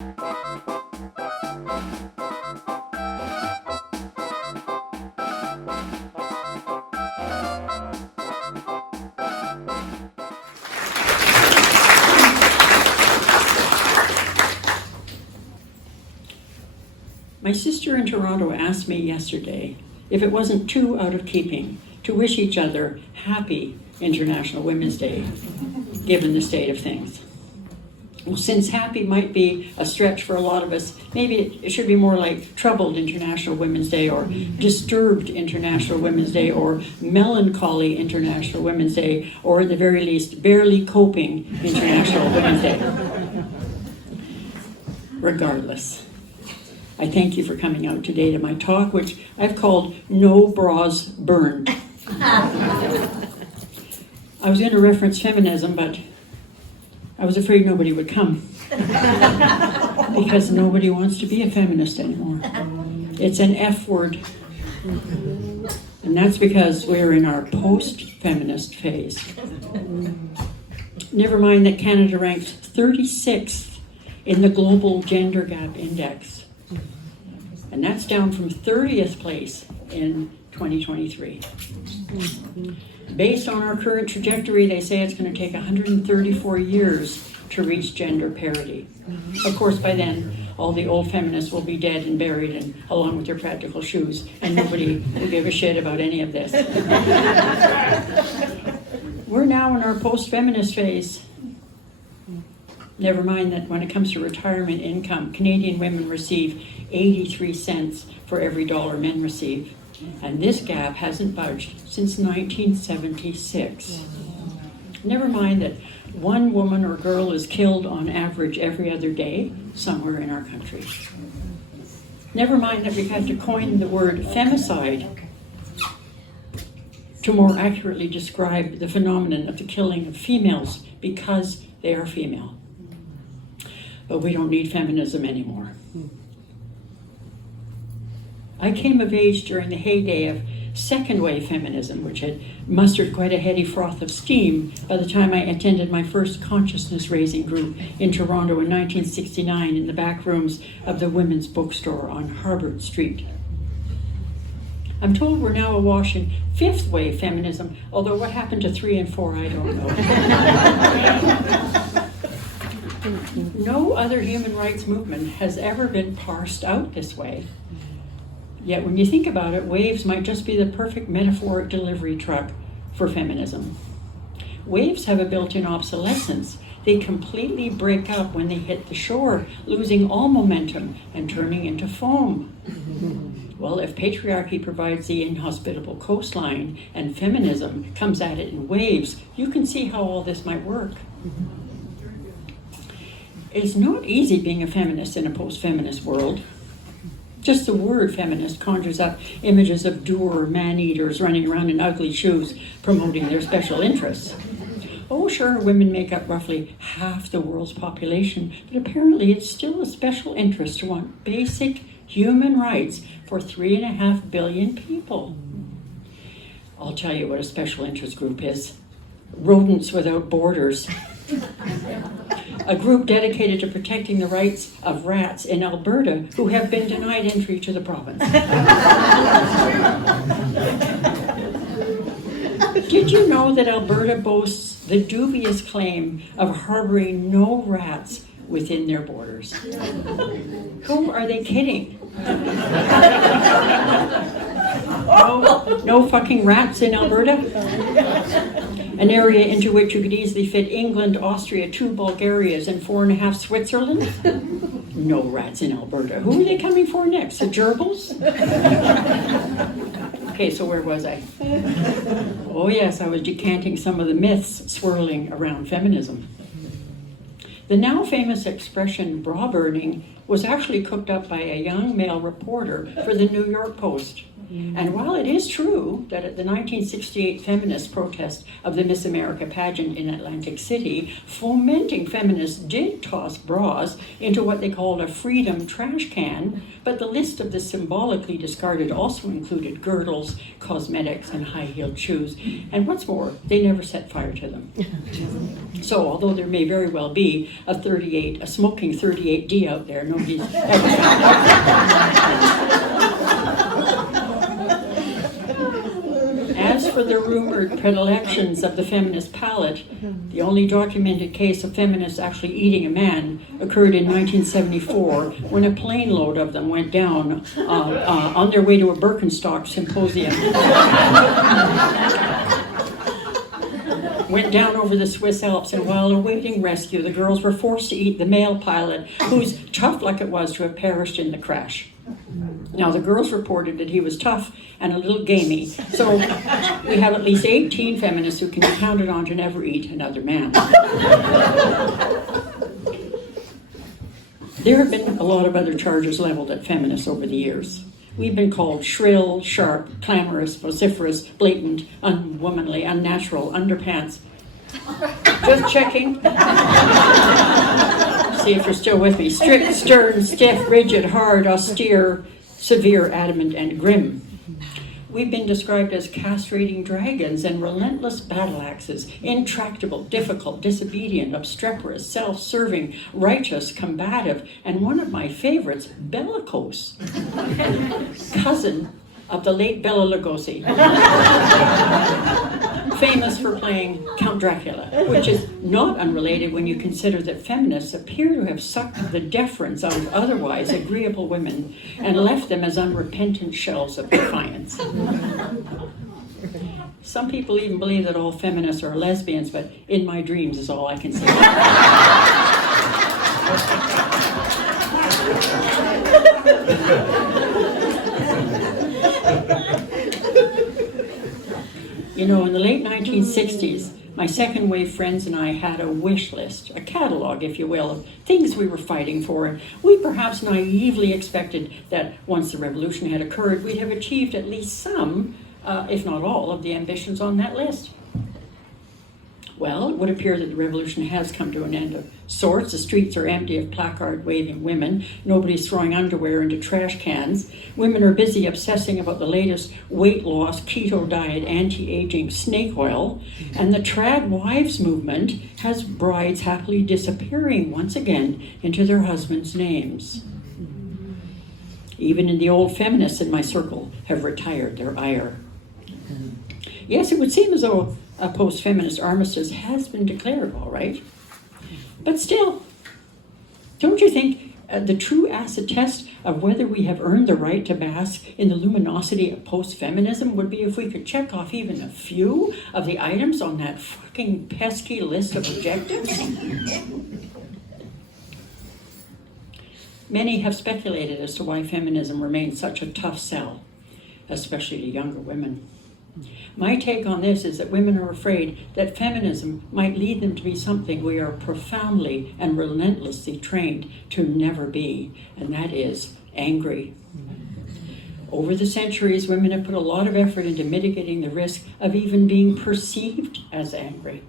My sister in Toronto asked me yesterday if it wasn't too out of keeping to wish each other happy International Women's Day, given the state of things. Well, since happy might be a stretch for a lot of us, maybe it should be more like troubled International Women's Day, or disturbed International Women's Day, or melancholy International Women's Day, or at the very least, barely coping International Women's Day. Regardless, I thank you for coming out today to my talk, which I've called No Bras Burned. I was going to reference feminism, but I was afraid nobody would come because nobody wants to be a feminist anymore. It's an F word. And that's because we're in our post-feminist phase. Never mind that Canada ranks 36th in the Global Gender Gap Index. And that's down from 30th place in 2023. Based on our current trajectory, they say it's going to take 134 years to reach gender parity. Of course, by then, all the old feminists will be dead and buried, and along with their practical shoes, and nobody will give a shit about any of this. We're now in our post-feminist phase. Never mind that when it comes to retirement income, Canadian women receive 83 cents for every dollar men receive. And this gap hasn't budged since 1976. Never mind that one woman or girl is killed on average every other day somewhere in our country. Never mind that we've had to coin the word femicide to more accurately describe the phenomenon of the killing of females because they are female. But we don't need feminism anymore. I came of age during the heyday of second wave feminism, which had mustered quite a heady froth of steam by the time I attended my first consciousness raising group in Toronto in 1969 in the back rooms of the women's bookstore on Harbord Street. I'm told we're now awash in fifth wave feminism, although what happened to 3 and 4, I don't know. No other human rights movement has ever been parsed out this way. Yet when you think about it, waves might just be the perfect metaphoric delivery truck for feminism. Waves have a built-in obsolescence. They completely break up when they hit the shore, losing all momentum and turning into foam. Well, if patriarchy provides the inhospitable coastline and feminism comes at it in waves, you can see how all this might work. It's not easy being a feminist in a post-feminist world. Just the word feminist conjures up images of dour man-eaters running around in ugly shoes, promoting their special interests. Oh, sure, women make up roughly half the world's population, but apparently it's still a special interest to want basic human rights for 3.5 billion people. I'll tell you what a special interest group is. Rodents Without Borders. A group dedicated to protecting the rights of rats in Alberta who have been denied entry to the province. Did you know that Alberta boasts the dubious claim of harboring no rats within their borders? Who are they kidding? No fucking rats in Alberta? An area into which you could easily fit England, Austria, 2 Bulgarias, and 4.5 Switzerland? No rats in Alberta. Who are they coming for next? The gerbils? Okay, so where was I? Oh yes, I was decanting some of the myths swirling around feminism. The now famous expression bra burning was actually cooked up by a young male reporter for the New York Post And while it is true that at the 1968 feminist protest of the Miss America pageant in Atlantic City, fomenting feminists did toss bras into what they called a freedom trash can, but the list of the symbolically discarded also included girdles, cosmetics, and high-heeled shoes. And what's more, they never set fire to them. So although there may very well be a smoking 38D out there, nobody's ever As for the rumored predilections of the feminist palate, the only documented case of feminists actually eating a man occurred in 1974 when a plane load of them went down on their way to a Birkenstock symposium. Went down over the Swiss Alps, and while awaiting rescue, the girls were forced to eat the male pilot, whose tough luck it was to have perished in the crash. Now, the girls reported that he was tough and a little gamey, so we have at least 18 feminists who can be counted on to never eat another man. There have been a lot of other charges leveled at feminists over the years. We've been called shrill, sharp, clamorous, vociferous, blatant, unwomanly, unnatural, underpants. Just checking. See if you're still with me. Strict, stern, stiff, rigid, hard, austere, severe, adamant, and grim. We've been described as castrating dragons and relentless battle axes, intractable, difficult, disobedient, obstreperous, self-serving, righteous, combative, and one of my favorites, bellicose. Cousin of the late Bela Lugosi. Famous for playing Count Dracula, which is not unrelated when you consider that feminists appear to have sucked the deference out of otherwise agreeable women and left them as unrepentant shells of defiance. Some people even believe that all feminists are lesbians, but in my dreams is all I can say. You know, in the late 1960s, my second wave friends and I had a wish list, a catalog, if you will, of things we were fighting for. And we perhaps naively expected that once the revolution had occurred, we'd have achieved at least some, if not all, of the ambitions on that list. Well, it would appear that the revolution has come to an end of sorts. The streets are empty of placard-waving women. Nobody's throwing underwear into trash cans. Women are busy obsessing about the latest weight loss, keto diet, anti-aging snake oil. And the trad wives movement has brides happily disappearing once again into their husbands' names. Even in the old feminists in my circle have retired their ire. Yes, it would seem as though a post-feminist armistice has been declared, all right. But still, don't you think the true acid test of whether we have earned the right to bask in the luminosity of post-feminism would be if we could check off even a few of the items on that fucking pesky list of objectives? Many have speculated as to why feminism remains such a tough sell, especially to younger women. My take on this is that women are afraid that feminism might lead them to be something we are profoundly and relentlessly trained to never be, and that is angry. Over the centuries, women have put a lot of effort into mitigating the risk of even being perceived as angry.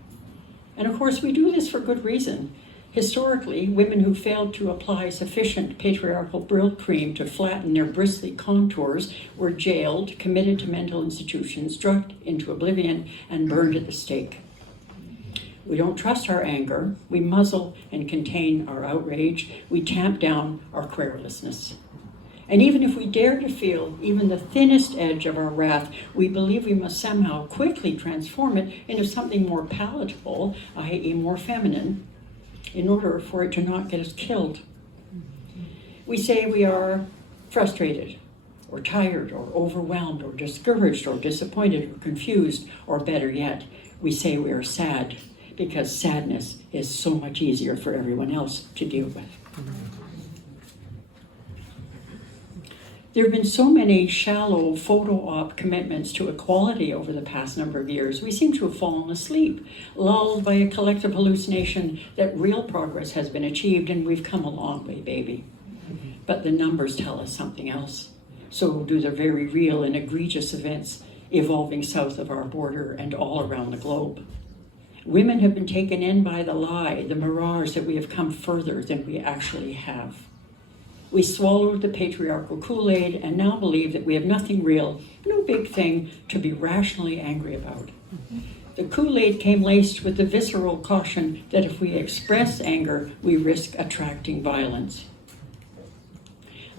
And of course, we do this for good reason. Historically, women who failed to apply sufficient patriarchal Brill cream to flatten their bristly contours were jailed, committed to mental institutions, drugged into oblivion, and burned at the stake. We don't trust our anger. We muzzle and contain our outrage. We tamp down our querulousness. And even if we dare to feel even the thinnest edge of our wrath, we believe we must somehow quickly transform it into something more palatable, i.e. more feminine, in order for it to not get us killed. We say we are frustrated, or tired, or overwhelmed, or discouraged, or disappointed, or confused, or better yet, we say we are sad, because sadness is so much easier for everyone else to deal with. There have been so many shallow photo op commitments to equality over the past number of years, we seem to have fallen asleep, lulled by a collective hallucination that real progress has been achieved and we've come a long way, baby. But the numbers tell us something else. so do the very real and egregious events evolving south of our border and all around the globe. Women have been taken in by the lie, the mirage that we have come further than we actually have. We swallowed the patriarchal Kool-Aid and now believe that we have nothing real, no big thing to be rationally angry about. The Kool-Aid came laced with the visceral caution that if we express anger, we risk attracting violence.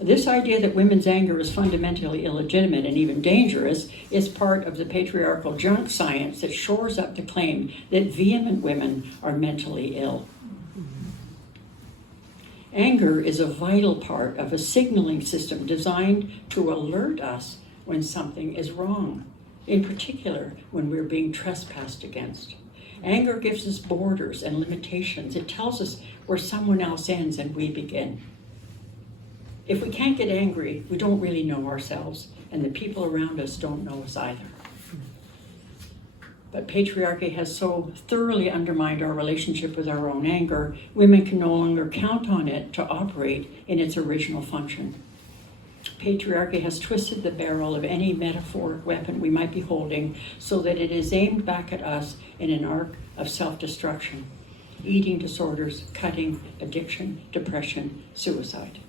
This idea that women's anger is fundamentally illegitimate and even dangerous is part of the patriarchal junk science that shores up the claim that vehement women are mentally ill. Anger is a vital part of a signaling system designed to alert us when something is wrong, in particular when we're being trespassed against. Anger gives us borders and limitations. It tells us where someone else ends and we begin. If we can't get angry, we don't really know ourselves, and the people around us don't know us either. But patriarchy has so thoroughly undermined our relationship with our own anger, women can no longer count on it to operate in its original function. Patriarchy has twisted the barrel of any metaphoric weapon we might be holding so that it is aimed back at us in an arc of self-destruction. Eating disorders, cutting, addiction, depression, suicide.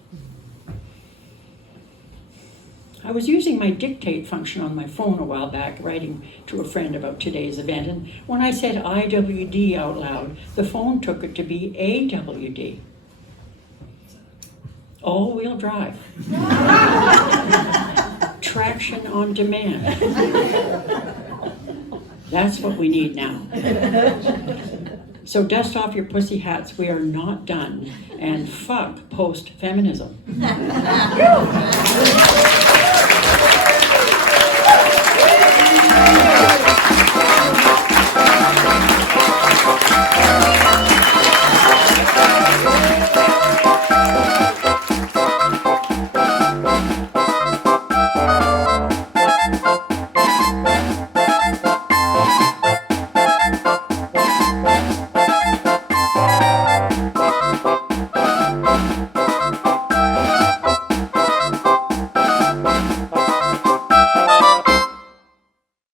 I was using my dictate function on my phone a while back, writing to a friend about today's event, and when I said IWD out loud, the phone took it to be AWD. All-wheel drive. Traction on demand. That's what we need now. So dust off your pussy hats, we are not done, and fuck post-feminism.